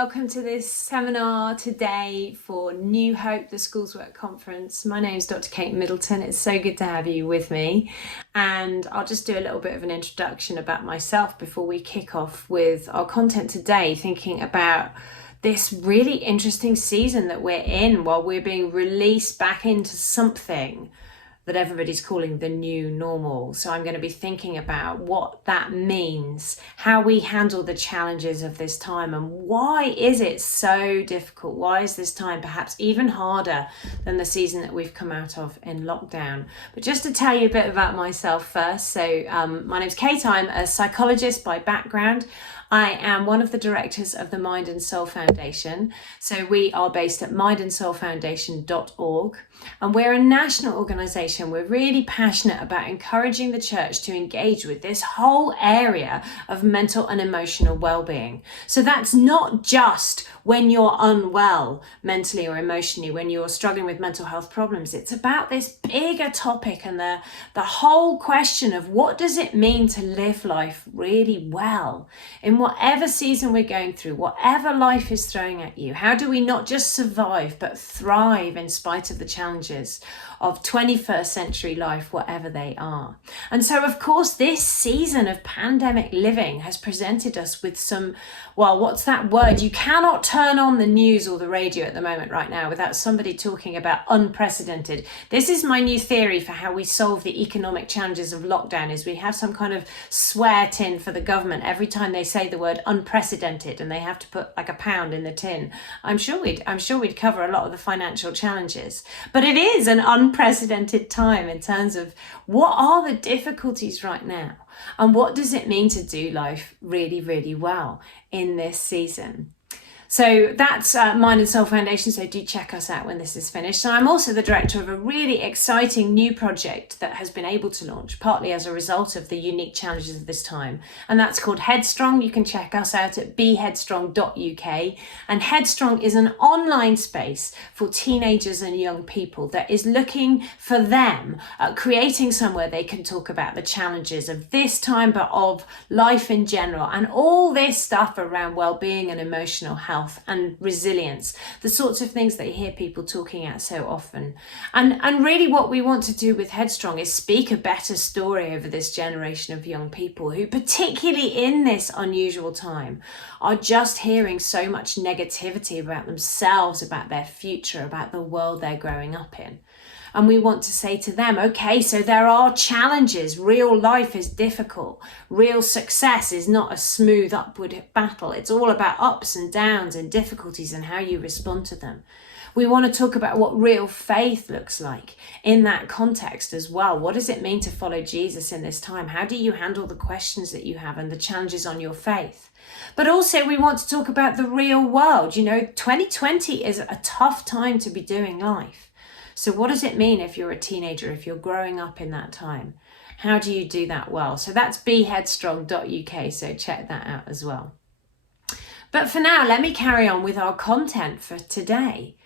welcome to this seminar today for New Hope, the Schools Work Conference. My name is Dr. Kate Middleton. It's so good to have you with me. And I'll just do a little bit of an introduction about myself before we kick off with our content today, thinking about this really interesting season that we're in while we're being released back into something that everybody's calling the new normal. So I'm going to be thinking about what that means, how we handle the challenges of this time, and why is it so difficult? Why is this time perhaps even harder than the season that we've come out of in lockdown? But just to tell you a bit about myself first. So my name's Kate. I'm a psychologist by background. I am one of the directors of the Mind and Soul Foundation. So we are based at mindandsoulfoundation.org, and we're a national organisation. We're really passionate about encouraging the church to engage with this whole area of mental and emotional well-being. So that's not just when you're unwell mentally or emotionally, when you're struggling with mental health problems. It's about this bigger topic and the whole question of what does it mean to live life really well in whatever season we're going through, whatever life is throwing at you. How do we not just survive but thrive in spite of the challenges of 21st century life, whatever they are? And so, of course, this season of pandemic living has presented us with some, well, what's that word? You cannot turn on the news or the radio at the moment right now without somebody talking about unprecedented. This is my new theory for how we solve the economic challenges of lockdown, is we have some kind of swear tin for the government every time they say the word unprecedented, and they have to put like £1 in the tin. I'm sure we'd cover a lot of the financial challenges. But it is an unprecedented time in terms of what are the difficulties right now, and what does it mean to do life really, really well in this season. So that's Mind and Soul Foundation, so do check us out when this is finished. And I'm also the director of a really exciting new project that has been able to launch, partly as a result of the unique challenges of this time. And that's called Headstrong. You can check us out at beheadstrong.uk. And Headstrong is an online space for teenagers and young people that is looking for them at creating somewhere they can talk about the challenges of this time, but of life in general, and all this stuff around well-being and emotional health and resilience, the sorts of things that you hear people talking about so often. And really what we want to do with Headstrong is speak a better story over this generation of young people who, particularly in this unusual time, are just hearing so much negativity about themselves, about their future, about the world they're growing up in. And we want to say to them, okay, so there are challenges. Real life is difficult. Real success is not a smooth upward battle. It's all about ups and downs and difficulties and how you respond to them. We want to talk about what real faith looks like in that context as well. What does it mean to follow Jesus in this time? How do you handle the questions that you have and the challenges on your faith? But also we want to talk about the real world. 2020 is a tough time to be doing life. So what does it mean if you're a teenager, if you're growing up in that time? How do you do that well? So that's beheadstrong.uk, so check that out as well. But for now, let me carry on with our content for today.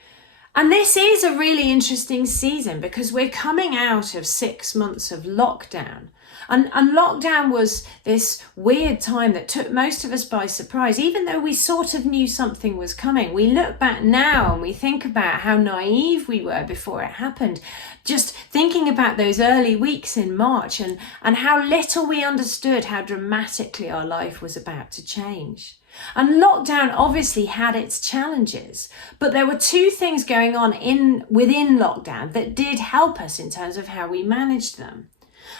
And this is a really interesting season because we're coming out of 6 months of lockdown. And lockdown was this weird time that took most of us by surprise. Even though we sort of knew something was coming, we look back now and we think about how naive we were before it happened. Just thinking about those early weeks in March and how little we understood how dramatically our life was about to change. And lockdown obviously had its challenges, but there were two things going on within lockdown that did help us in terms of how we managed them.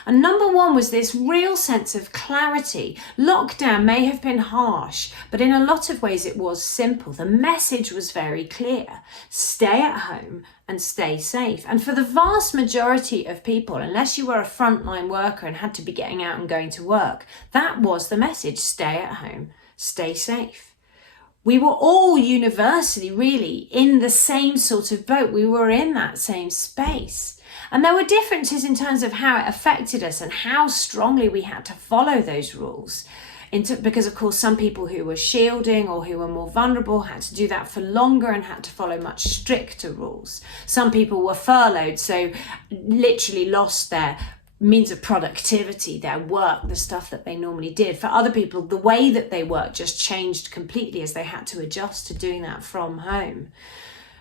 And number one was this real sense of clarity. Lockdown may have been harsh, but in a lot of ways it was simple. The message was very clear. Stay at home and stay safe. And for the vast majority of people, unless you were a frontline worker and had to be getting out and going to work, that was the message. Stay at home, stay safe. We were all universally really in the same sort of boat. We were in that same space. And there were differences in terms of how it affected us and how strongly we had to follow those rules. Because, of course, some people who were shielding or who were more vulnerable had to do that for longer and had to follow much stricter rules. Some people were furloughed, so literally lost their means of productivity, their work, the stuff that they normally did. For other people, the way that they work just changed completely as they had to adjust to doing that from home.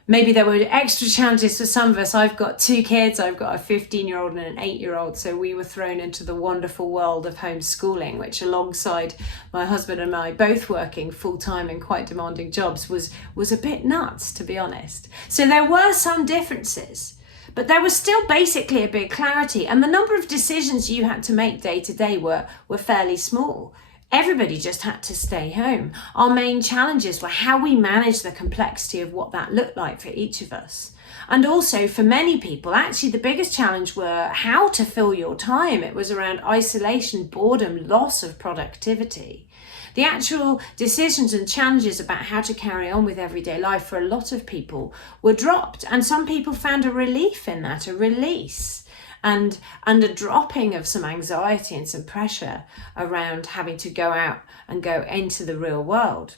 Maybe there were extra challenges for some of us. I've got 2 kids. I've got a 15-year-old and an 8-year-old. So we were thrown into the wonderful world of homeschooling, which alongside my husband and I both working full-time in quite demanding jobs was a bit nuts, to be honest. So there were some differences, but there was still basically a big clarity. And the number of decisions you had to make day to day were fairly small. Everybody just had to stay home. Our main challenges were how we manage the complexity of what that looked like for each of us. And also for many people, actually the biggest challenge were how to fill your time. It was around isolation, boredom, loss of productivity. The actual decisions and challenges about how to carry on with everyday life for a lot of people were dropped. And some people found a relief in that, a release. And a dropping of some anxiety and some pressure around having to go out and go into the real world.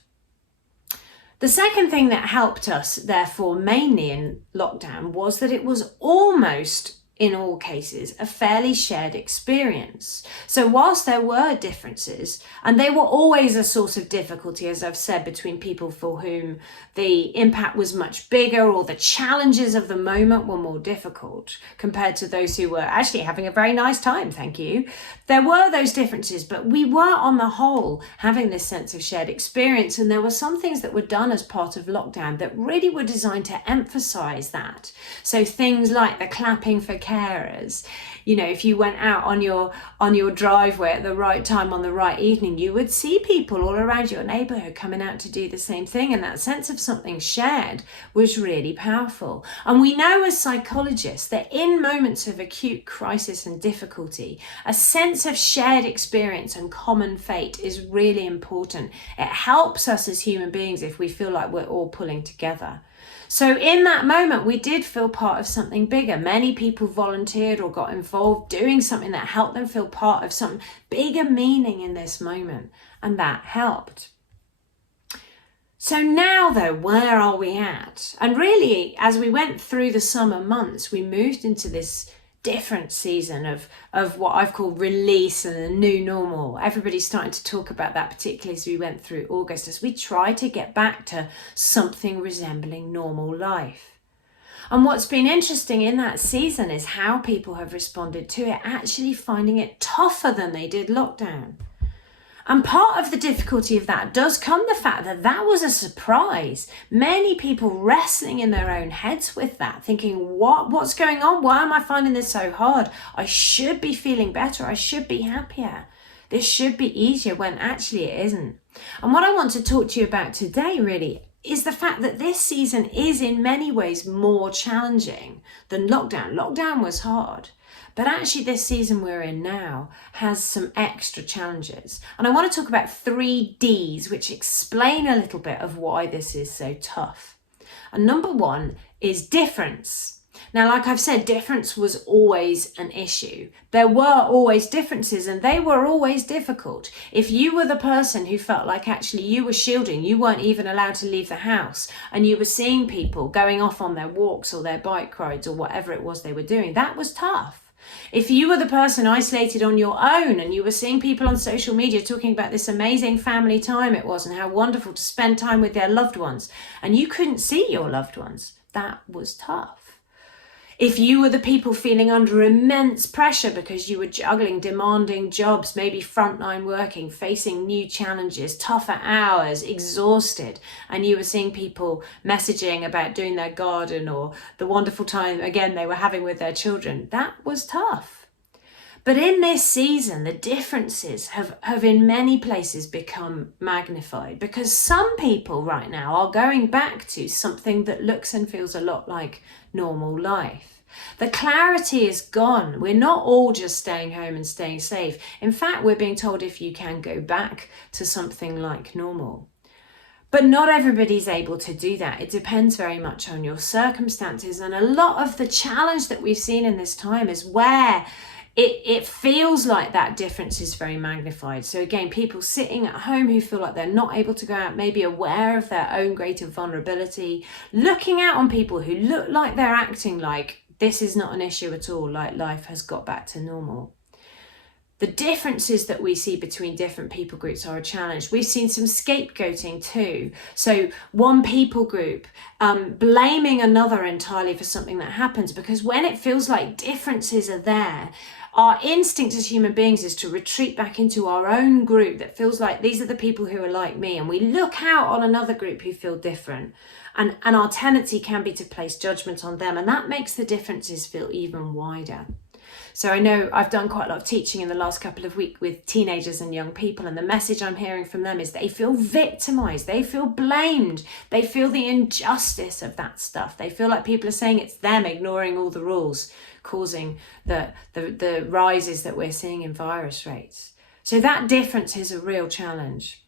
The second thing that helped us, therefore, mainly in lockdown was that it was almost, in all cases, a fairly shared experience. So whilst there were differences, and they were always a source of difficulty, as I've said, between people for whom the impact was much bigger or the challenges of the moment were more difficult compared to those who were actually having a very nice time, thank you. There were those differences, but we were on the whole having this sense of shared experience, and there were some things that were done as part of lockdown that really were designed to emphasize that. So things like the clapping for carers. You know, if you went out on your driveway at the right time on the right evening, you would see people all around your neighborhood coming out to do the same thing, and that sense of something shared was really powerful. And we know as psychologists that in moments of acute crisis and difficulty, a sense of shared experience and common fate is really important. It helps us as human beings if we feel like we're all pulling together. So in that moment, we did feel part of something bigger. Many people volunteered or got involved doing something that helped them feel part of some bigger meaning in this moment, and that helped. So now though, where are we at? And really, as we went through the summer months, we moved into this different season of what I've called release and a new normal. Everybody's starting to talk about that, particularly as we went through August, as we try to get back to something resembling normal life. And what's been interesting in that season is how people have responded to it, actually finding it tougher than they did lockdown. And part of the difficulty of that does come the fact that that was a surprise. Many people wrestling in their own heads with that, thinking, what's going on? Why am I finding this so hard? I should be feeling better. I should be happier. This should be easier, when actually it isn't. And what I want to talk to you about today really is the fact that this season is in many ways more challenging than lockdown. Lockdown was hard. But actually this season we're in now has some extra challenges. And I want to talk about 3 Ds, which explain a little bit of why this is so tough. And number 1 is difference. Now, like I've said, difference was always an issue. There were always differences, and they were always difficult. If you were the person who felt like actually you were shielding, you weren't even allowed to leave the house, and you were seeing people going off on their walks or their bike rides or whatever it was they were doing, that was tough. If you were the person isolated on your own and you were seeing people on social media talking about this amazing family time it was and how wonderful to spend time with their loved ones, and you couldn't see your loved ones, that was tough. If you were the people feeling under immense pressure because you were juggling demanding jobs, maybe frontline working, facing new challenges, tougher hours, exhausted, and you were seeing people messaging about doing their garden or the wonderful time, again, they were having with their children, that was tough. But in this season, the differences have in many places become magnified, because some people right now are going back to something that looks and feels a lot like normal life. The clarity is gone. We're not all just staying home and staying safe. In fact, we're being told if you can go back to something like normal. But not everybody's able to do that. It depends very much on your circumstances. And a lot of the challenge that we've seen in this time is where it feels like that difference is very magnified. So again, people sitting at home who feel like they're not able to go out, maybe aware of their own greater vulnerability, looking out on people who look like they're acting like This is not an issue at all, like life has got back to normal. The differences that we see between different people groups are a challenge. We've seen some scapegoating too. So one people group blaming another entirely for something that happens, because when it feels like differences are there, our instinct as human beings is to retreat back into our own group that feels like these are the people who are like me, and we look out on another group who feel different. And our tendency can be to place judgment on them, and that makes the differences feel even wider. So I know I've done quite a lot of teaching in the last couple of weeks with teenagers and young people, and the message I'm hearing from them is they feel victimized, they feel blamed, they feel the injustice of that stuff. They feel like people are saying it's them ignoring all the rules, causing the rises that we're seeing in virus rates. So that difference is a real challenge.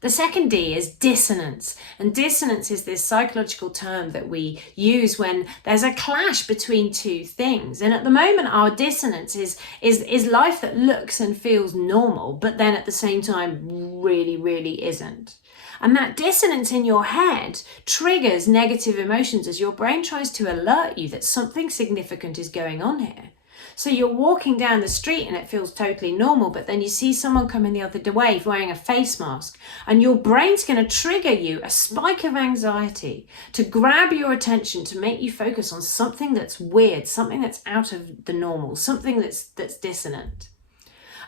The second D is dissonance, and dissonance is this psychological term that we use when there's a clash between two things. And at the moment, our dissonance is life that looks and feels normal, but then at the same time really, really isn't. And that dissonance in your head triggers negative emotions as your brain tries to alert you that something significant is going on here. So you're walking down the street and it feels totally normal, but then you see someone coming the other way wearing a face mask, and your brain's going to trigger you a spike of anxiety to grab your attention, to make you focus on something that's weird, something that's out of the normal, something that's dissonant.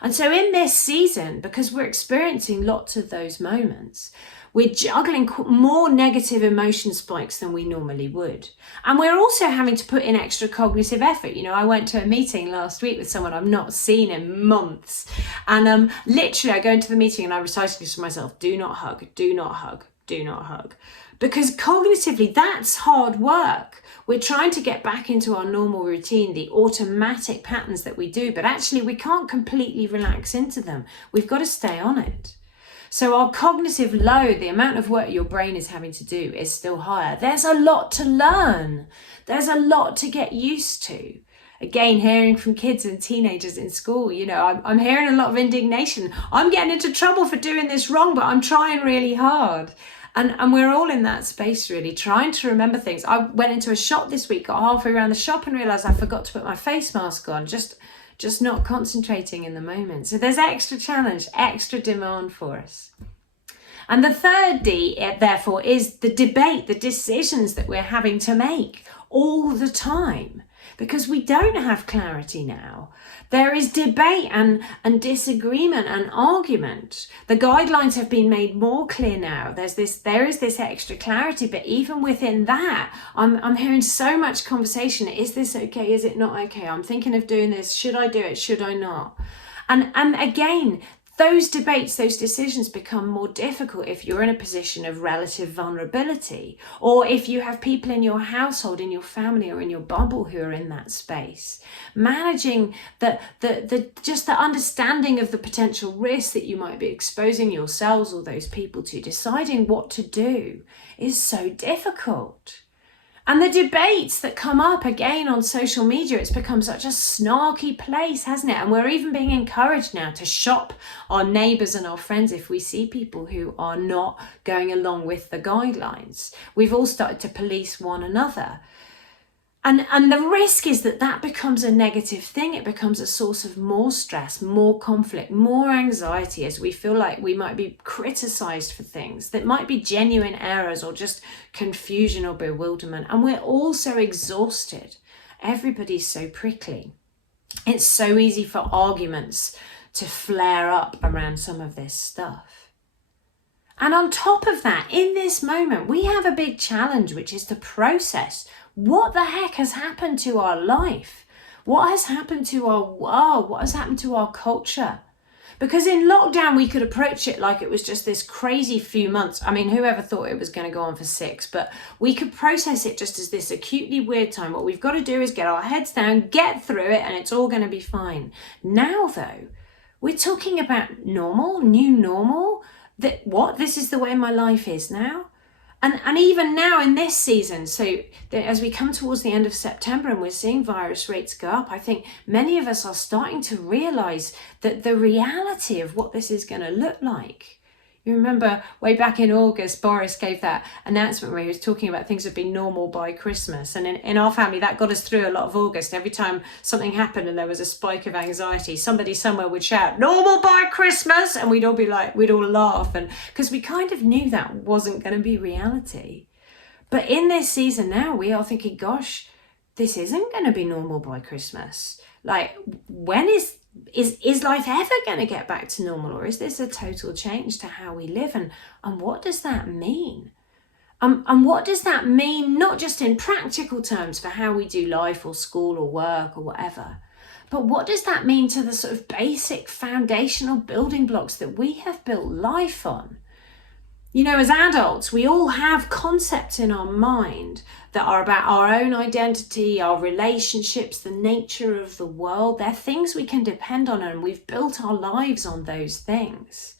And so in this season, because we're experiencing lots of those moments, we're juggling more negative emotion spikes than we normally would. And we're also having to put in extra cognitive effort. You know, I went to a meeting last week with someone I've not seen in months. And literally I go into the meeting and I recited this to myself: do not hug, do not hug, do not hug. Because cognitively, that's hard work. We're trying to get back into our normal routine, the automatic patterns that we do, but actually we can't completely relax into them. We've got to stay on it. So our cognitive load, the amount of work your brain is having to do, is still higher. There's a lot to learn. There's a lot to get used to. Again, hearing from kids and teenagers in school, you know, I'm hearing a lot of indignation. I'm getting into trouble for doing this wrong, but I'm trying really hard. And we're all in that space, really, trying to remember things. I went into a shop this week, got halfway around the shop and realised I forgot to put my face mask on, just not concentrating in the moment. So there's extra challenge, extra demand for us. And the third D, therefore, is the debate, the decisions that we're having to make all the time, because we don't have clarity now. There is debate and disagreement and argument. The guidelines have been made more clear now. There is this extra clarity, but even within that, I'm hearing so much conversation. Is this okay? Is it not okay? I'm thinking of doing this. Should I do it? Should I not? And again, those debates, those decisions become more difficult if you're in a position of relative vulnerability, or if you have people in your household, in your family, or in your bubble who are in that space. Managing just the understanding of the potential risk that you might be exposing yourselves or those people to, deciding what to do, is so difficult. And the debates that come up again on social media, it's become such a snarky place, hasn't it? And we're even being encouraged now to shop our neighbours and our friends if we see people who are not going along with the guidelines. We've all started to police one another. And the risk is that becomes a negative thing. It becomes a source of more stress, more conflict, more anxiety, as we feel like we might be criticised for things that might be genuine errors or just confusion or bewilderment. And we're all so exhausted. Everybody's so prickly. It's so easy for arguments to flare up around some of this stuff. And on top of that, in this moment, we have a big challenge, which is to process what the heck has happened to our life? What has happened to our world? What has happened to our culture? Because in lockdown, we could approach it like it was just this crazy few months. I mean, whoever thought it was going to go on for 6? But we could process it just as this acutely weird time. What we've got to do is get our heads down, get through it, and it's all going to be fine. Now, though, we're talking about normal, new normal. This is the way my life is now. And even now in this season, so as we come towards the end of September and we're seeing virus rates go up, I think many of us are starting to realise that the reality of what this is going to look like You remember way back in August, Boris gave that announcement where he was talking about things would be normal by Christmas. And in our family, that got us through a lot of August. Every time something happened and there was a spike of anxiety, somebody somewhere would shout, normal by Christmas. And we'd all be like, we'd all laugh. And because we kind of knew that wasn't going to be reality. But in this season now, we are thinking, gosh, this isn't going to be normal by Christmas. Like, when is life ever going to get back to normal, or is this a total change to how we live? And what does that mean? And what does that mean, not just in practical terms for how we do life or school or work or whatever, but what does that mean to the sort of basic foundational building blocks that we have built life on? You know, as adults, we all have concepts in our mind that are about our own identity, our relationships, the nature of the world. They're things we can depend on, and we've built our lives on those things.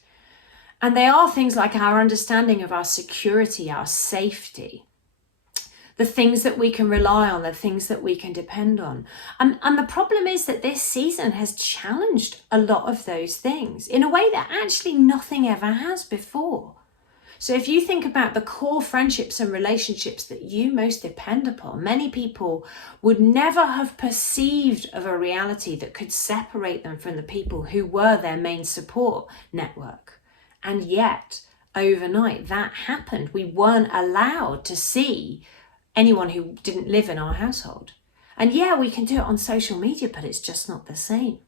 And they are things like our understanding of our security, our safety, the things that we can rely on, the things that we can depend on. And the problem is that this season has challenged a lot of those things in a way that actually nothing ever has before. So if you think about the core friendships and relationships that you most depend upon, many people would never have perceived of a reality that could separate them from the people who were their main support network. And yet, overnight, that happened. We weren't allowed to see anyone who didn't live in our household. And yeah, we can do it on social media, but it's just not the same.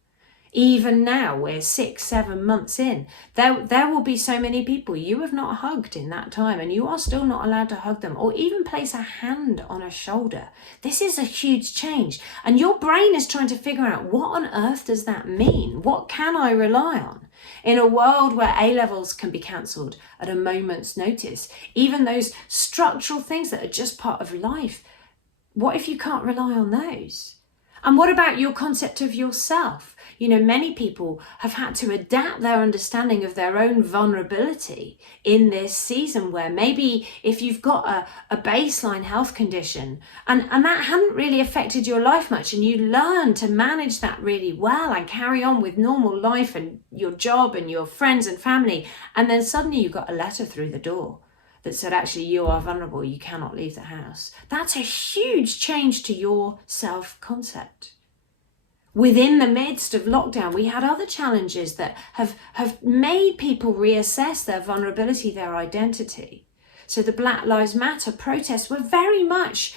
Even now, we're 6-7 months in, there will be so many people you have not hugged in that time, and you are still not allowed to hug them or even place a hand on a shoulder. This is a huge change, and your brain is trying to figure out, what on earth does that mean? What can I rely on? In a world where A-levels can be cancelled at a moment's notice, even those structural things that are just part of life, what if you can't rely on those? And what about your concept of yourself? You know, many people have had to adapt their understanding of their own vulnerability in this season, where maybe if you've got a baseline health condition and that hadn't really affected your life much, and you learn to manage that really well and carry on with normal life and your job and your friends and family, and then suddenly you got a letter through the door that said, actually, you are vulnerable, you cannot leave the house. That's a huge change to your self-concept. Within the midst of lockdown, we had other challenges that have made people reassess their vulnerability, their identity. So the Black Lives Matter protests were very much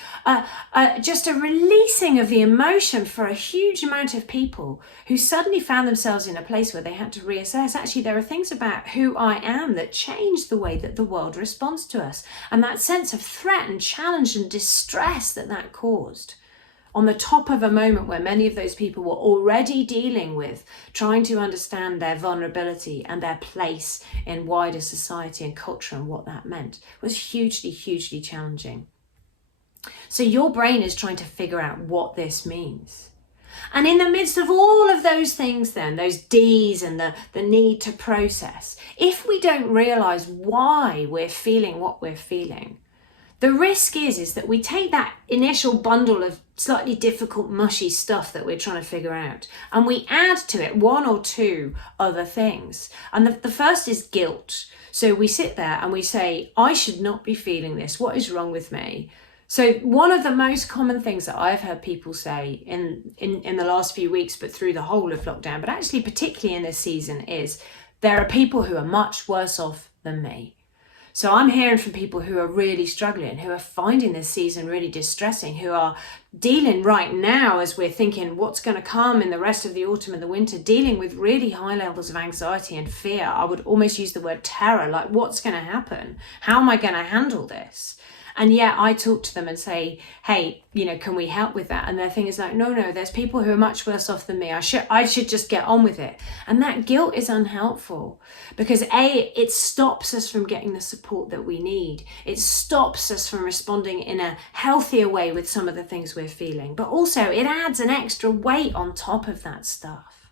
just a releasing of the emotion for a huge amount of people who suddenly found themselves in a place where they had to reassess. Actually, there are things about who I am that changed the way that the world responds to us. And that sense of threat and challenge and distress that caused, on the top of a moment where many of those people were already dealing with trying to understand their vulnerability and their place in wider society and culture and what that meant, was hugely, hugely challenging. So your brain is trying to figure out what this means. And in the midst of all of those things then, those D's and the need to process, if we don't realize why we're feeling what we're feeling, the risk is that we take that initial bundle of slightly difficult, mushy stuff that we're trying to figure out, and we add to it one or two other things. And the first is guilt. So we sit there and we say, I should not be feeling this. What is wrong with me? So one of the most common things that I've heard people say in the last few weeks, but through the whole of lockdown, but actually particularly in this season, is there are people who are much worse off than me. So I'm hearing from people who are really struggling, who are finding this season really distressing, who are dealing right now, as we're thinking what's going to come in the rest of the autumn and the winter, dealing with really high levels of anxiety and fear. I would almost use the word terror, like what's going to happen? How am I going to handle this? And yet I talk to them and say, hey, you know, can we help with that? And their thing is like, no, there's people who are much worse off than me. I should just get on with it. And that guilt is unhelpful because it stops us from getting the support that we need. It stops us from responding in a healthier way with some of the things we're feeling. But also it adds an extra weight on top of that stuff.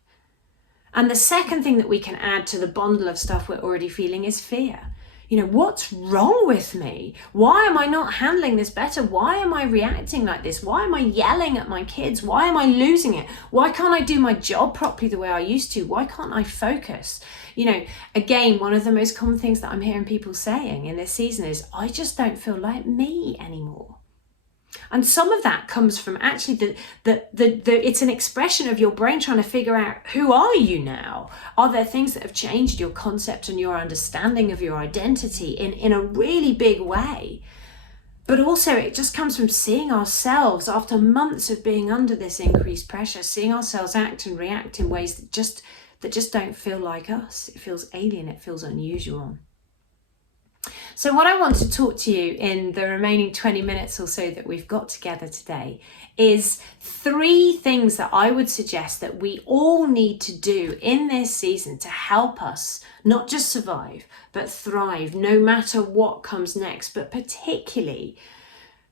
And the second thing that we can add to the bundle of stuff we're already feeling is fear. what's wrong with me? Why am I not handling this better? Why am I reacting like this? Why am I yelling at my kids? Why am I losing it? Why can't I do my job properly the way I used to? Why can't I focus? Again, one of the most common things that I'm hearing people saying in this season is, I just don't feel like me anymore. And some of that comes from actually it's an expression of your brain trying to figure out, who are you now? Are there things that have changed your concept and your understanding of your identity in a really big way? But also it just comes from seeing ourselves after months of being under this increased pressure, seeing ourselves act and react in ways that just don't feel like us. It feels alien, it feels unusual. So what I want to talk to you in the remaining 20 minutes or so that we've got together today is 3 things that I would suggest that we all need to do in this season to help us not just survive, but thrive no matter what comes next, but particularly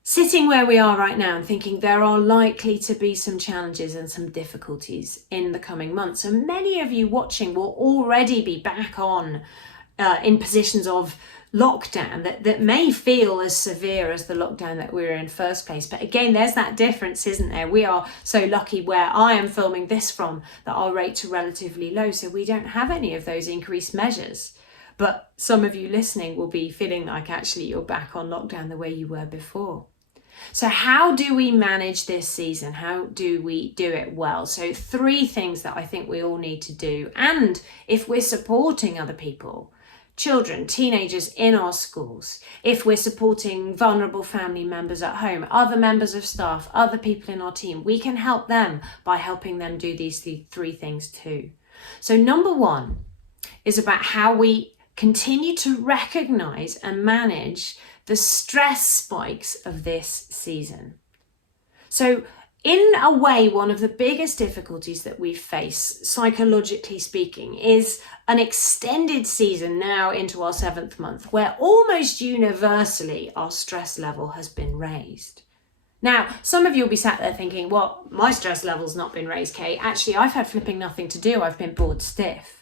sitting where we are right now and thinking there are likely to be some challenges and some difficulties in the coming months. And many of you watching will already be back on in positions of lockdown that may feel as severe as the lockdown that we were in first place. But again, there's that difference, isn't there? We are so lucky where I am filming this from that our rates are relatively low, so we don't have any of those increased measures. But some of you listening will be feeling like actually you're back on lockdown the way you were before. So how do we manage this season? How do we do it well? So 3 things that I think we all need to do. And if we're supporting other people, children, teenagers in our schools, if we're supporting vulnerable family members at home, other members of staff, other people in our team, we can help them by helping them do these 3 things too. So number 1 is about how we continue to recognize and manage the stress spikes of this season. So in a way, one of the biggest difficulties that we face, psychologically speaking, is an extended season now into our 7th month, where almost universally our stress level has been raised. Now, some of you will be sat there thinking, well, my stress level's not been raised, Kate. Actually, I've had flipping nothing to do. I've been bored stiff.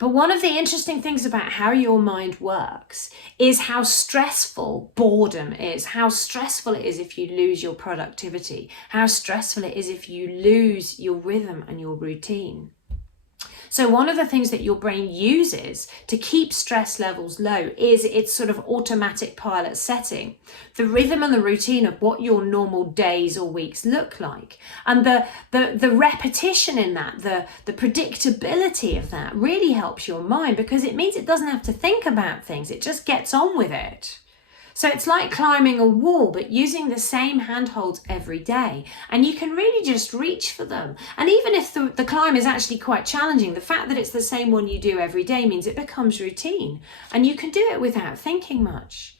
But one of the interesting things about how your mind works is how stressful boredom is, how stressful it is if you lose your productivity, how stressful it is if you lose your rhythm and your routine. So one of the things that your brain uses to keep stress levels low is its sort of automatic pilot setting, the rhythm and the routine of what your normal days or weeks look like. And the repetition in that, the predictability of that really helps your mind, because it means it doesn't have to think about things. It just gets on with it. So it's like climbing a wall, but using the same handholds every day. And you can really just reach for them. And even if the climb is actually quite challenging, the fact that it's the same one you do every day means it becomes routine. And you can do it without thinking much.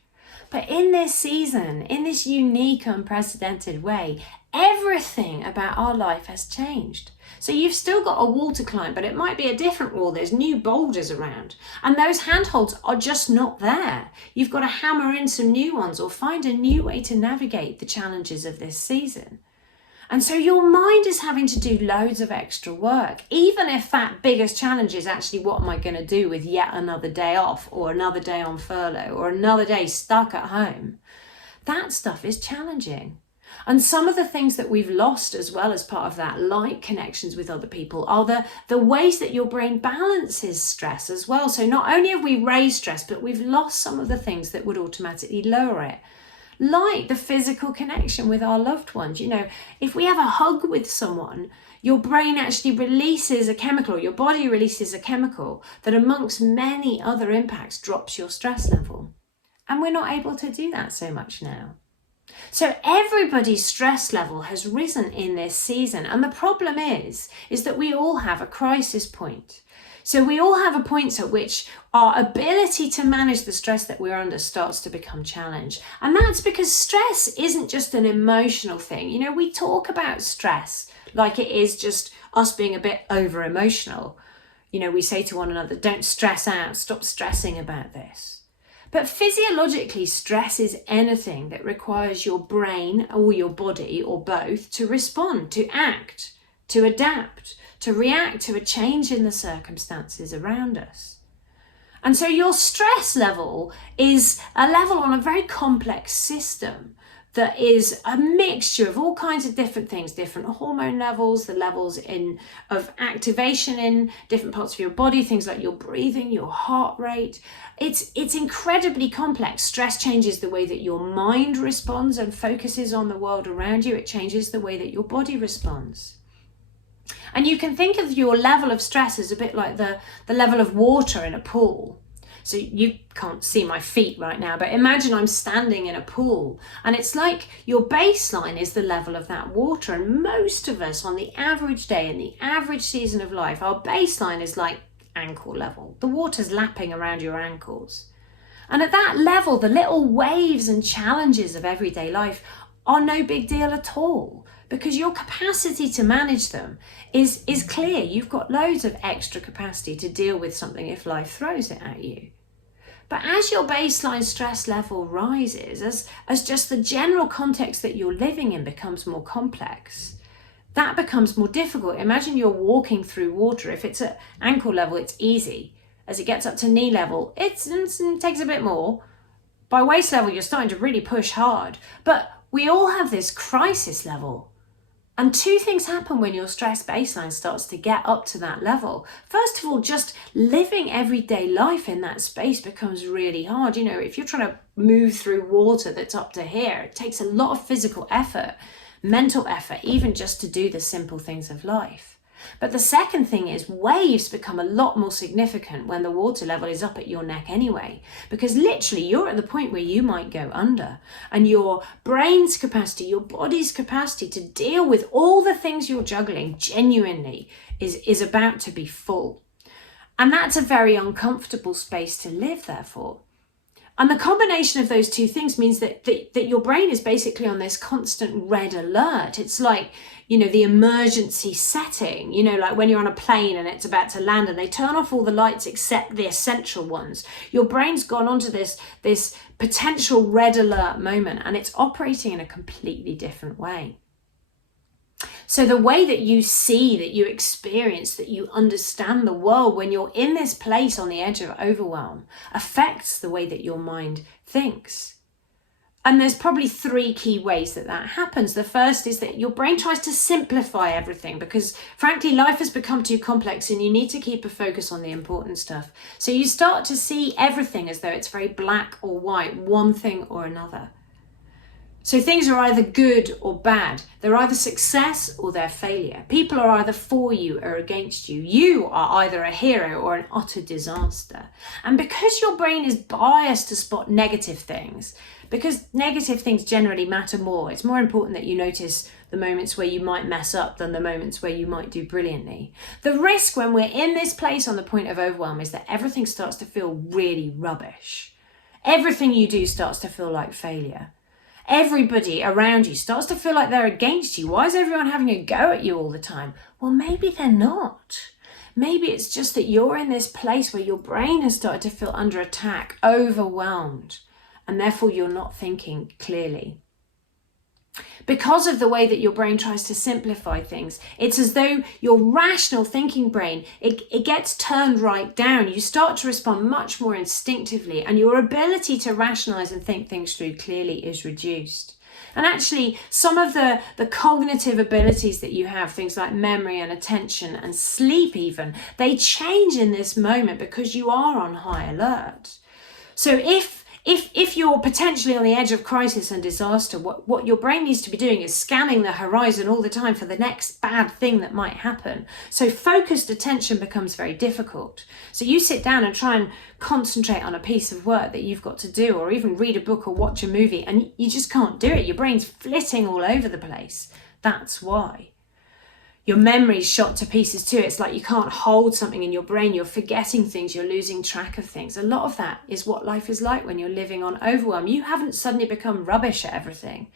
But in this season, in this unique, unprecedented way, everything about our life has changed. So you've still got a wall to climb, but it might be a different wall. There's new boulders around, and those handholds are just not there. You've got to hammer in some new ones or find a new way to navigate the challenges of this season. And so your mind is having to do loads of extra work, even if that biggest challenge is actually, what am I going to do with yet another day off, or another day on furlough, or another day stuck at home? That stuff is challenging. And some of the things that we've lost as well as part of that, like connections with other people, are the ways that your brain balances stress as well. So not only have we raised stress, but we've lost some of the things that would automatically lower it, like the physical connection with our loved ones. You know, if we have a hug with someone, your brain actually releases a chemical, your body releases a chemical that, amongst many other impacts, drops your stress level. And we're not able to do that so much now. So everybody's stress level has risen in this season. And the problem is that we all have a crisis point. So we all have a point at which our ability to manage the stress that we're under starts to become challenged. And that's because stress isn't just an emotional thing. You know, we talk about stress like it is just us being a bit over emotional. You know, we say to one another, don't stress out, stop stressing about this. But physiologically, stress is anything that requires your brain or your body or both to respond, to act, to adapt, to react to a change in the circumstances around us. And so your stress level is a level on a very complex system that is a mixture of all kinds of different things, different hormone levels, the levels of activation in different parts of your body, things like your breathing, your heart rate. It's incredibly complex. Stress changes the way that your mind responds and focuses on the world around you. It changes the way that your body responds. And you can think of your level of stress as a bit like the level of water in a pool. So you can't see my feet right now, but imagine I'm standing in a pool, and it's like your baseline is the level of that water. And most of us on the average day in the average season of life, our baseline is like ankle level. The water's lapping around your ankles. And at that level, the little waves and challenges of everyday life are no big deal at all, because your capacity to manage them is clear. You've got loads of extra capacity to deal with something if life throws it at you. But as your baseline stress level rises, as just the general context that you're living in becomes more complex, that becomes more difficult. Imagine you're walking through water. If it's at ankle level, it's easy. As it gets up to knee level, it takes a bit more. By waist level, you're starting to really push hard. But we all have this crisis level. And two things happen when your stress baseline starts to get up to that level. First of all, just living everyday life in that space becomes really hard. You know, if you're trying to move through water that's up to here, it takes a lot of physical effort, mental effort, even just to do the simple things of life. But the second thing is waves become a lot more significant when the water level is up at your neck anyway, because literally you're at the point where you might go under, and your brain's capacity, your body's capacity to deal with all the things you're juggling genuinely is about to be full. And that's a very uncomfortable space to live, therefore. And the combination of those two things means that your brain is basically on this constant red alert. It's like, you know, the emergency setting, you know, like when you're on a plane and it's about to land and they turn off all the lights except the essential ones. Your brain's gone onto this potential red alert moment, and it's operating in a completely different way. So the way that you see, that you experience, that you understand the world when you're in this place on the edge of overwhelm affects the way that your mind thinks. And there's probably three key ways that happens. The first is that your brain tries to simplify everything because, frankly, life has become too complex and you need to keep a focus on the important stuff. So you start to see everything as though it's very black or white, one thing or another. So things are either good or bad. They're either success or they're failure. People are either for you or against you. You are either a hero or an utter disaster. And because your brain is biased to spot negative things, because negative things generally matter more, it's more important that you notice the moments where you might mess up than the moments where you might do brilliantly. The risk when we're in this place on the point of overwhelm is that everything starts to feel really rubbish. Everything you do starts to feel like failure. Everybody around you starts to feel like they're against you. Why is everyone having a go at you all the time? Well, maybe they're not. Maybe it's just that you're in this place where your brain has started to feel under attack, overwhelmed, and therefore you're not thinking clearly. Because of the way that your brain tries to simplify things, it's as though your rational thinking brain, it gets turned right down. You start to respond much more instinctively, and your ability to rationalize and think things through clearly is reduced. And actually, some of the cognitive abilities that you have, things like memory and attention and sleep even, they change in this moment because you are on high alert. So if you're potentially on the edge of crisis and disaster, what your brain needs to be doing is scanning the horizon all the time for the next bad thing that might happen. So focused attention becomes very difficult. So you sit down and try and concentrate on a piece of work that you've got to do, or even read a book or watch a movie, and you just can't do it. Your brain's flitting all over the place. That's why. Your memory's shot to pieces too. It's like you can't hold something in your brain. You're forgetting things. You're losing track of things. A lot of that is what life is like when you're living on overwhelm. You haven't suddenly become rubbish at everything.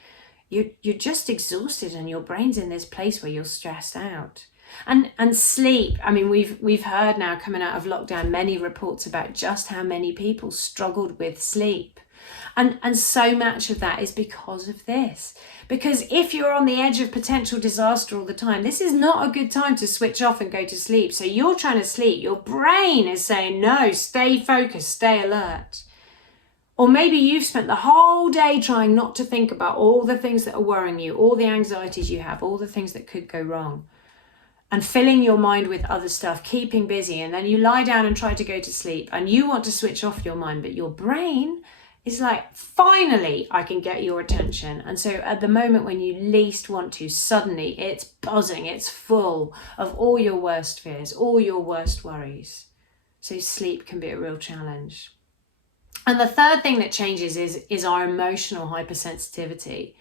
You're just exhausted, and your brain's in this place where you're stressed out. And sleep. I mean, we've heard now coming out of lockdown many reports about just how many people struggled with sleep. And so much of that is because of this. Because if you're on the edge of potential disaster all the time, this is not a good time to switch off and go to sleep. So you're trying to sleep. Your brain is saying, no, stay focused, stay alert. Or maybe you've spent the whole day trying not to think about all the things that are worrying you, all the anxieties you have, all the things that could go wrong, and filling your mind with other stuff, keeping busy. And then you lie down and try to go to sleep and you want to switch off your mind, but your brain is like, finally, I can get your attention. And so at the moment when you least want to, suddenly it's buzzing, it's full of all your worst fears, all your worst worries. So sleep can be a real challenge. And the third thing that changes is our emotional hypersensitivity.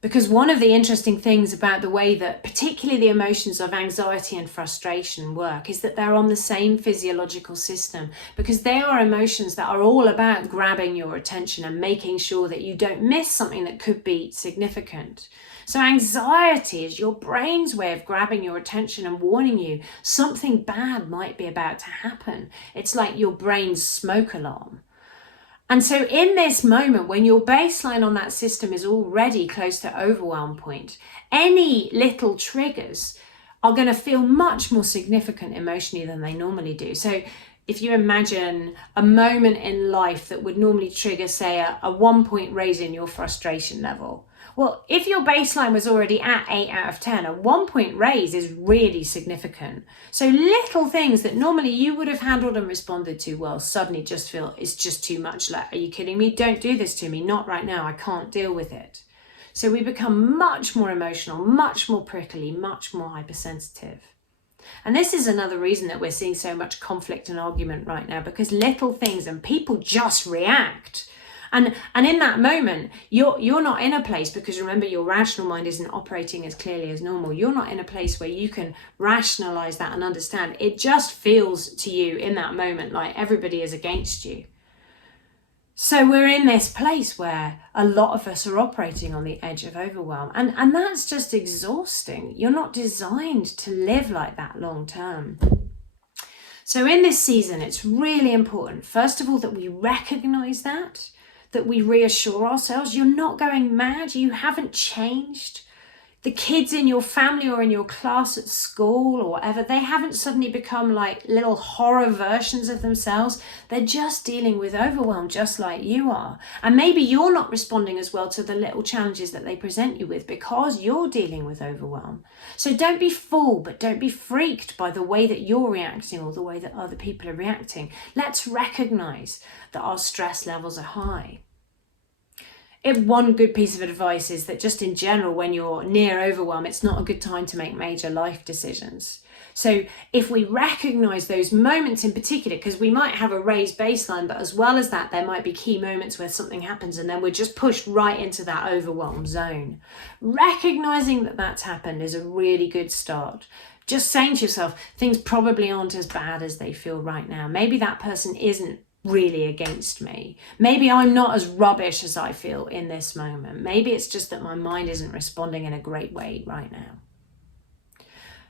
Because one of the interesting things about the way that particularly the emotions of anxiety and frustration work is that they're on the same physiological system, because they are emotions that are all about grabbing your attention and making sure that you don't miss something that could be significant. So anxiety is your brain's way of grabbing your attention and warning you something bad might be about to happen. It's like your brain's smoke alarm. And so in this moment, when your baseline on that system is already close to overwhelm point, any little triggers are going to feel much more significant emotionally than they normally do. So if you imagine a moment in life that would normally trigger, say, a 1 point raise in your frustration level. Well, if your baseline was already at 8 out of 10, a 1 point raise is really significant. So little things that normally you would have handled and responded to well suddenly just feel it's just too much. Like, are you kidding me? Don't do this to me. Not right now. I can't deal with it. So we become much more emotional, much more prickly, much more hypersensitive. And this is another reason that we're seeing so much conflict and argument right now, because little things and people just react. And in that moment, you're not in a place, because remember, your rational mind isn't operating as clearly as normal. You're not in a place where you can rationalize that and understand. It just feels to you in that moment like everybody is against you. So we're in this place where a lot of us are operating on the edge of overwhelm. And that's just exhausting. You're not designed to live like that long term. So in this season, it's really important, first of all, that we recognize that we reassure ourselves you're not going mad, you haven't changed. The kids in your family or in your class at school or whatever, they haven't suddenly become like little horror versions of themselves. They're just dealing with overwhelm just like you are. And maybe you're not responding as well to the little challenges that they present you with because you're dealing with overwhelm. So don't be fooled, but don't be freaked by the way that you're reacting or the way that other people are reacting. Let's recognize that our stress levels are high. One good piece of advice is that just in general, when you're near overwhelm, it's not a good time to make major life decisions. So if we recognize those moments in particular, because we might have a raised baseline, but as well as that, there might be key moments where something happens and then we're just pushed right into that overwhelm zone. Recognizing that that's happened is a really good start. Just saying to yourself, things probably aren't as bad as they feel right now. Maybe that person isn't really against me. Maybe I'm not as rubbish as I feel in this moment. Maybe it's just that my mind isn't responding in a great way right now.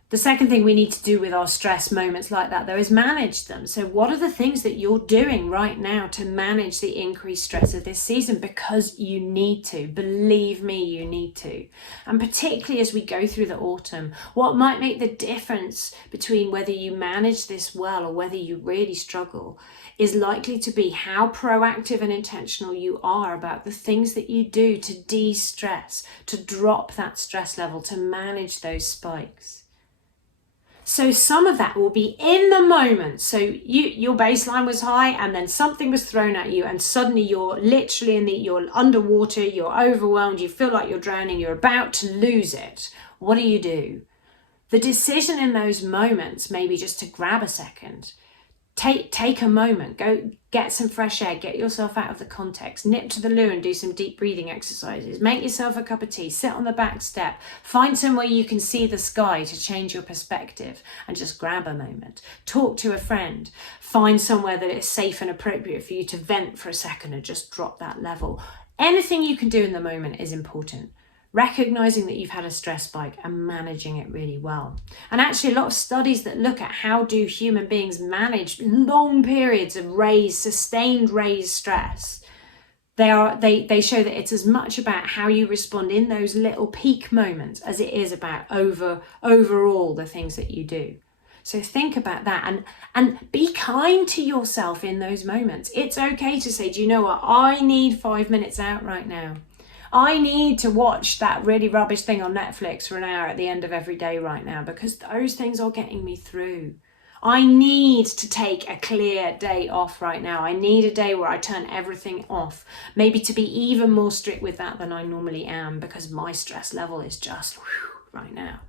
The second thing we need to do with our stress moments like that, though, is manage them. So what are the things that you're doing right now to manage the increased stress of this season? Because you need to. Believe me, you need to. And particularly as we go through the autumn, what might make the difference between whether you manage this well or whether you really struggle is likely to be how proactive and intentional you are about the things that you do to de-stress, to drop that stress level, to manage those spikes. So some of that will be in the moment. So your baseline was high and then something was thrown at you and suddenly you're literally you're underwater, you're overwhelmed, you feel like you're drowning, you're about to lose it. What do? The decision in those moments may be just to grab a second. Take a moment, go get some fresh air, get yourself out of the context, nip to the loo and do some deep breathing exercises, make yourself a cup of tea, sit on the back step, find somewhere you can see the sky to change your perspective and just grab a moment. Talk to a friend, find somewhere that is safe and appropriate for you to vent for a second and just drop that level. Anything you can do in the moment is important. Recognizing that you've had a stress spike and managing it really well. And actually a lot of studies that look at how do human beings manage long periods of sustained raised stress They show that it's as much about how you respond in those little peak moments as it is about overall the things that you do. So think about that and be kind to yourself in those moments. It's okay to say, do you know what? I need 5 minutes out right now. I need to watch that really rubbish thing on Netflix for an hour at the end of every day right now, because those things are getting me through. I need to take a clear day off right now. I need a day where I turn everything off, maybe to be even more strict with that than I normally am, because my stress level is just right now.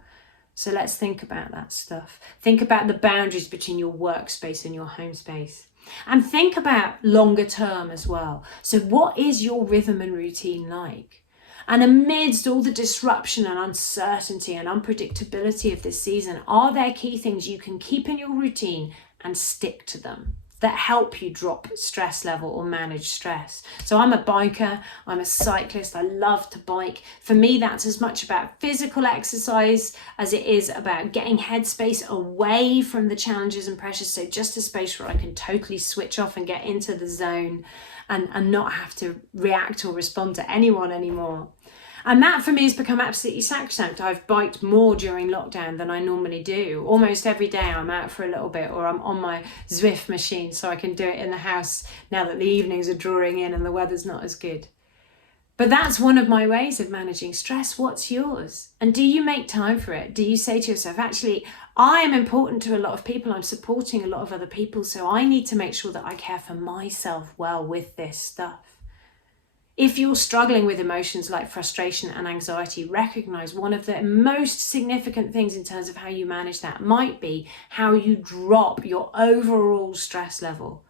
So let's think about that stuff. Think about the boundaries between your workspace and your home space. And think about longer term as well. So what is your rhythm and routine like? And amidst all the disruption and uncertainty and unpredictability of this season, are there key things you can keep in your routine and stick to them that help you drop stress level or manage stress? So I'm a biker, I'm a cyclist, I love to bike. For me, that's as much about physical exercise as it is about getting headspace away from the challenges and pressures. So just a space where I can totally switch off and get into the zone and not have to react or respond to anyone anymore. And that for me has become absolutely sacrosanct. I've biked more during lockdown than I normally do. Almost every day I'm out for a little bit, or I'm on my Zwift machine so I can do it in the house now that the evenings are drawing in and the weather's not as good. But that's one of my ways of managing stress. What's yours? And do you make time for it? Do you say to yourself, actually, I am important to a lot of people, I'm supporting a lot of other people, so I need to make sure that I care for myself well with this stuff? If you're struggling with emotions like frustration and anxiety, recognize one of the most significant things in terms of how you manage that might be how you drop your overall stress level.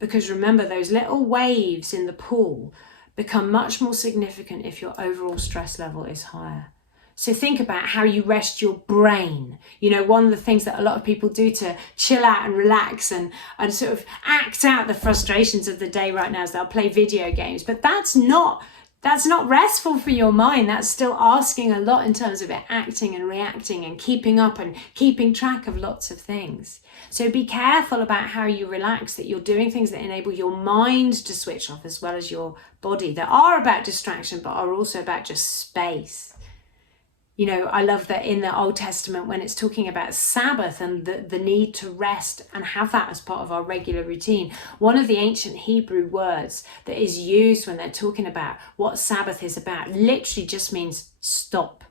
Because remember, those little waves in the pool become much more significant if your overall stress level is higher. So think about how you rest your brain. You know, one of the things that a lot of people do to chill out and relax and sort of act out the frustrations of the day right now is they'll play video games. But that's not restful for your mind. That's still asking a lot in terms of it acting and reacting and keeping up and keeping track of lots of things. So be careful about how you relax, that you're doing things that enable your mind to switch off as well as your body, that are about distraction but are also about just space. You know, I love that in the Old Testament when it's talking about Sabbath and the need to rest and have that as part of our regular routine, one of the ancient Hebrew words that is used when they're talking about what Sabbath is about literally just means stop.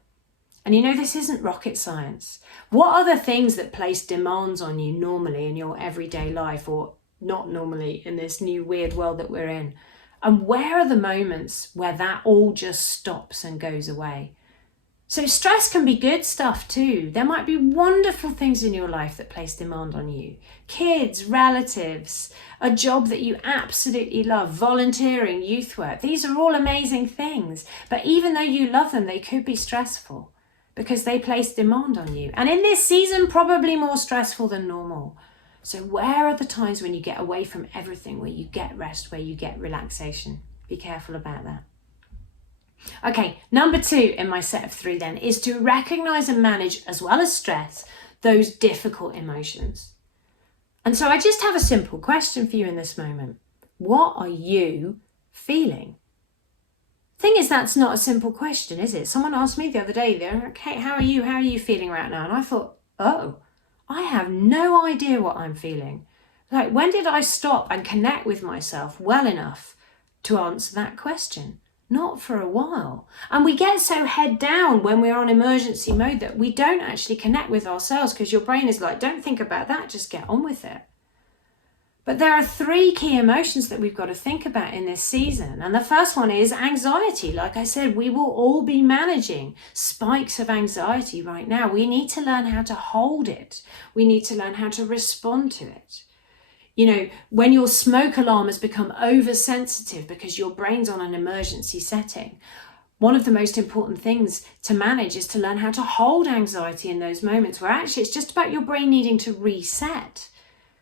And you know, this isn't rocket science. What are the things that place demands on you normally in your everyday life, or not normally in this new weird world that we're in? And where are the moments where that all just stops and goes away? So stress can be good stuff too. There might be wonderful things in your life that place demand on you. Kids, relatives, a job that you absolutely love, volunteering, youth work. These are all amazing things. But even though you love them, they could be stressful because they place demand on you. And in this season, probably more stressful than normal. So where are the times when you get away from everything, where you get rest, where you get relaxation? Be careful about that. Okay, number 2 in my set of 3 then is to recognize and manage, as well as stress, those difficult emotions. And so I just have a simple question for you in this moment. What are you feeling? Thing is, that's not a simple question, is it? Someone asked me the other day, okay, how are you feeling right now? And I thought, oh, I have no idea what I'm feeling. Like, when did I stop and connect with myself well enough to answer that question? Not for a while. And we get so head down when we're on emergency mode that we don't actually connect with ourselves, because your brain is like, don't think about that, just get on with it. But there are 3 key emotions that we've got to think about in this season. And the first one is anxiety. Like I said, we will all be managing spikes of anxiety right now. We need to learn how to hold it. We need to learn how to respond to it. You know, when your smoke alarm has become oversensitive because your brain's on an emergency setting, one of the most important things to manage is to learn how to hold anxiety in those moments where actually it's just about your brain needing to reset.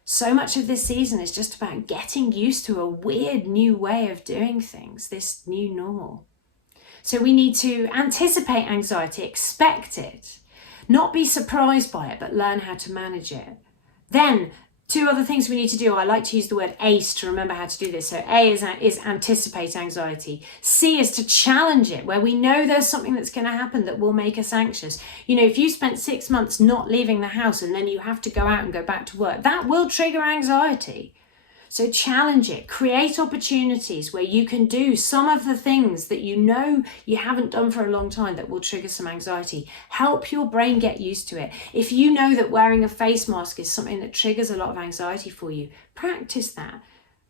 So much of this season is just about getting used to a weird new way of doing things, this new normal. So we need to anticipate anxiety, expect it, not be surprised by it, but learn how to manage it. Then Two other things we need to do. I like to use the word ACE to remember how to do this. So A is anticipate anxiety. C is to challenge it, where we know there's something that's going to happen that will make us anxious. You know, if you spent 6 months not leaving the house and then you have to go out and go back to work, that will trigger anxiety. So challenge it, create opportunities where you can do some of the things that you know you haven't done for a long time that will trigger some anxiety. Help your brain get used to it. If you know that wearing a face mask is something that triggers a lot of anxiety for you, practice that.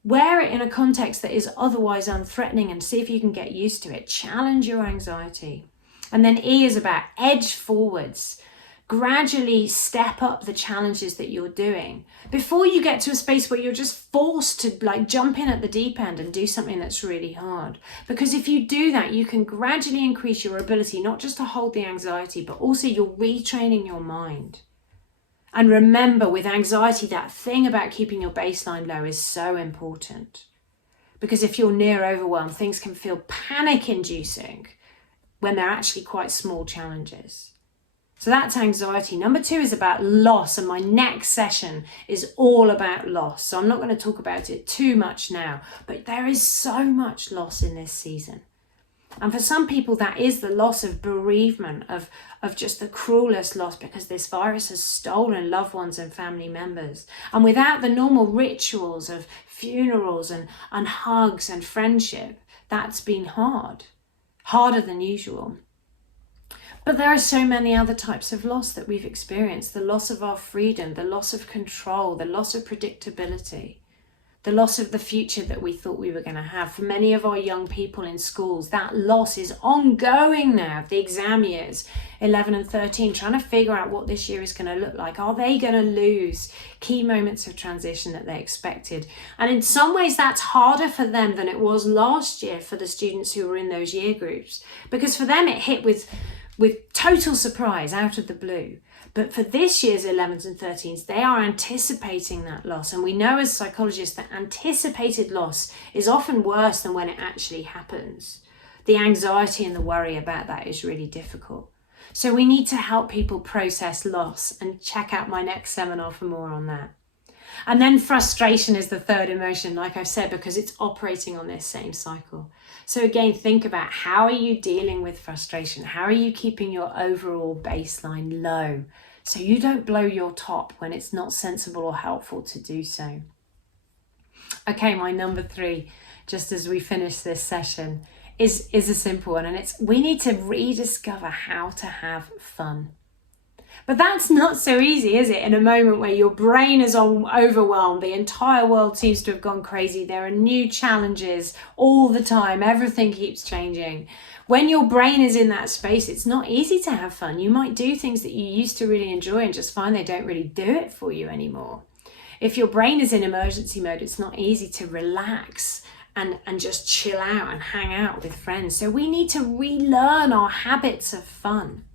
Wear it in a context that is otherwise unthreatening and see if you can get used to it. Challenge your anxiety. And then E is about edge forwards. Gradually step up the challenges that you're doing before you get to a space where you're just forced to like jump in at the deep end and do something that's really hard. Because if you do that, you can gradually increase your ability not just to hold the anxiety, but also you're retraining your mind. And remember, with anxiety, that thing about keeping your baseline low is so important. Because if you're near overwhelm, things can feel panic-inducing when they're actually quite small challenges. So that's anxiety. Number 2 is about loss, and my next session is all about loss. So I'm not going to talk about it too much now, but there is so much loss in this season. And for some people, that is the loss of bereavement, of just the cruelest loss, because this virus has stolen loved ones and family members. And without the normal rituals of funerals and hugs and friendship, that's been hard, harder than usual. But there are so many other types of loss that we've experienced. The loss of our freedom, the loss of control, the loss of predictability, the loss of the future that we thought we were going to have. For many of our young people in schools, that loss is ongoing now. The exam years, 11 and 13, trying to figure out what this year is going to look like. Are they going to lose key moments of transition that they expected? And in some ways, that's harder for them than it was last year for the students who were in those year groups. Because for them, it hit with total surprise out of the blue. But for this year's 11s and 13s, they are anticipating that loss. And we know as psychologists that anticipated loss is often worse than when it actually happens. The anxiety and the worry about that is really difficult. So we need to help people process loss, and check out my next seminar for more on that. And then frustration is the third emotion, like I've said, because it's operating on this same cycle. So again, think about, how are you dealing with frustration? How are you keeping your overall baseline low so you don't blow your top when it's not sensible or helpful to do so? Okay, my number 3, just as we finish this session, is a simple one, and it's we need to rediscover how to have fun. But that's not so easy, is it? In a moment where your brain is overwhelmed, the entire world seems to have gone crazy. There are new challenges all the time. Everything keeps changing. When your brain is in that space, it's not easy to have fun. You might do things that you used to really enjoy and just find they don't really do it for you anymore. If your brain is in emergency mode, it's not easy to relax and just chill out and hang out with friends. So we need to relearn our habits of fun.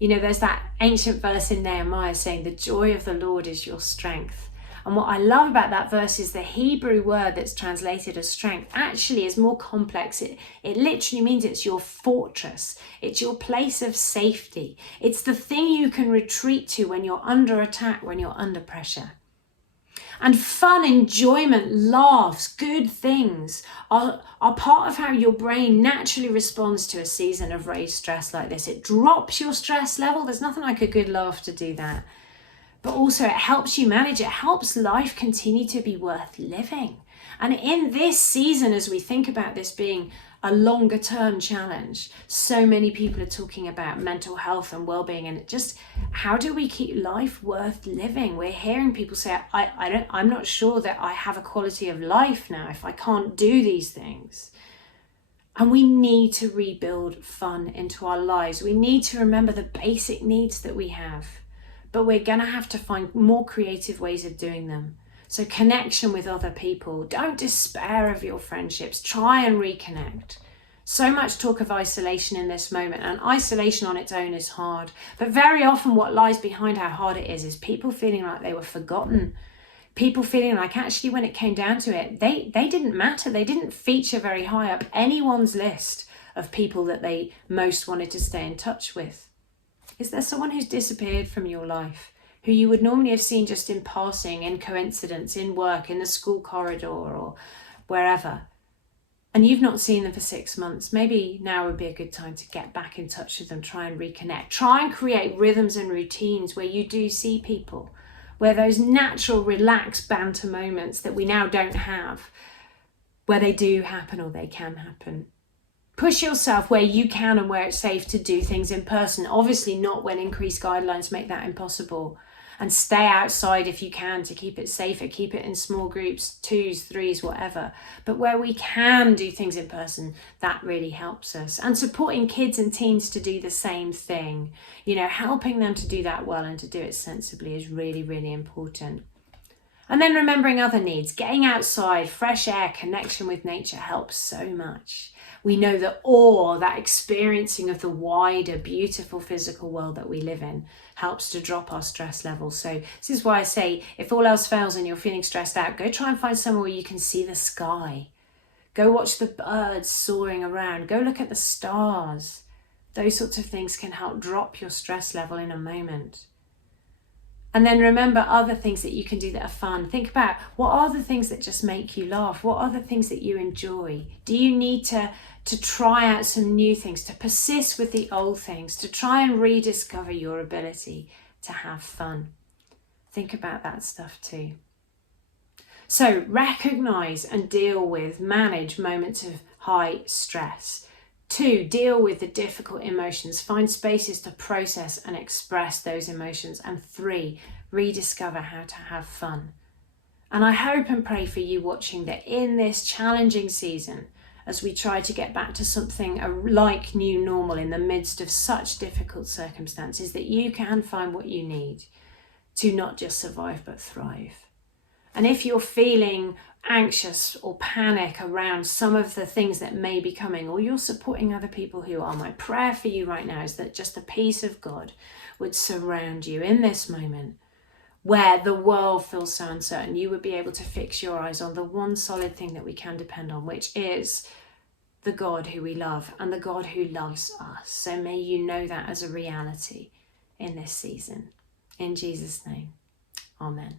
You know, there's that ancient verse in Nehemiah saying, the joy of the Lord is your strength. And what I love about that verse is the Hebrew word that's translated as strength actually is more complex. It literally means it's your fortress. It's your place of safety. It's the thing you can retreat to when you're under attack, when you're under pressure. And fun, enjoyment, laughs, good things are part of how your brain naturally responds to a season of raised stress like this. It drops your stress level. There's nothing like a good laugh to do that. But also it helps you manage. It helps life continue to be worth living. And in this season, as we think about this being a longer term challenge, so many people are talking about mental health and well-being, and just how do we keep life worth living? We're hearing people say, I'm not sure that I have a quality of life now if I can't do these things. And we need to rebuild fun into our lives. We need to remember the basic needs that we have, but we're going to have to find more creative ways of doing them. So connection with other people. Don't despair of your friendships. Try and reconnect. So much talk of isolation in this moment, and isolation on its own is hard. But very often what lies behind how hard it is people feeling like they were forgotten. People feeling like actually when it came down to it, they didn't matter. They didn't feature very high up anyone's list of people that they most wanted to stay in touch with. Is there someone who's disappeared from your life who you would normally have seen just in passing, in coincidence, in work, in the school corridor or wherever, and you've not seen them for 6 months. Maybe now would be a good time to get back in touch with them, try and reconnect, try and create rhythms and routines where you do see people, where those natural relaxed banter moments that we now don't have, where they do happen or they can happen. Push yourself where you can and where it's safe to do things in person. Obviously not when increased guidelines make that impossible. And stay outside if you can to keep it safer. Keep it in small groups, 2s, 3s, whatever. But where we can do things in person, that really helps us. And supporting kids and teens to do the same thing, helping them to do that well and to do it sensibly is really, really important. And then remembering other needs. Getting outside, fresh air, connection with nature helps so much. We know that awe, that experiencing of the wider, beautiful physical world that we live in, helps to drop our stress levels. So this is why I say, if all else fails and you're feeling stressed out, go try and find somewhere where you can see the sky. Go watch the birds soaring around. Go look at the stars. Those sorts of things can help drop your stress level in a moment. And then remember other things that you can do that are fun. Think about, what are the things that just make you laugh? What are the things that you enjoy? Do you need to try out some new things, to persist with the old things, to try and rediscover your ability to have fun? Think about that stuff too. So recognize and manage moments of high stress. 2, deal with the difficult emotions. Find spaces to process and express those emotions. And 3, rediscover how to have fun. And I hope and pray for you watching that in this challenging season, as we try to get back to something like new normal in the midst of such difficult circumstances, that you can find what you need to not just survive but thrive. And if you're feeling anxious or panic around some of the things that may be coming, or you're supporting other people who are, my prayer for you right now is that just the peace of God would surround you in this moment where the world feels so uncertain. You would be able to fix your eyes on the one solid thing that we can depend on, which is the God who we love and the God who loves us. So may you know that as a reality in this season. In Jesus' name, amen.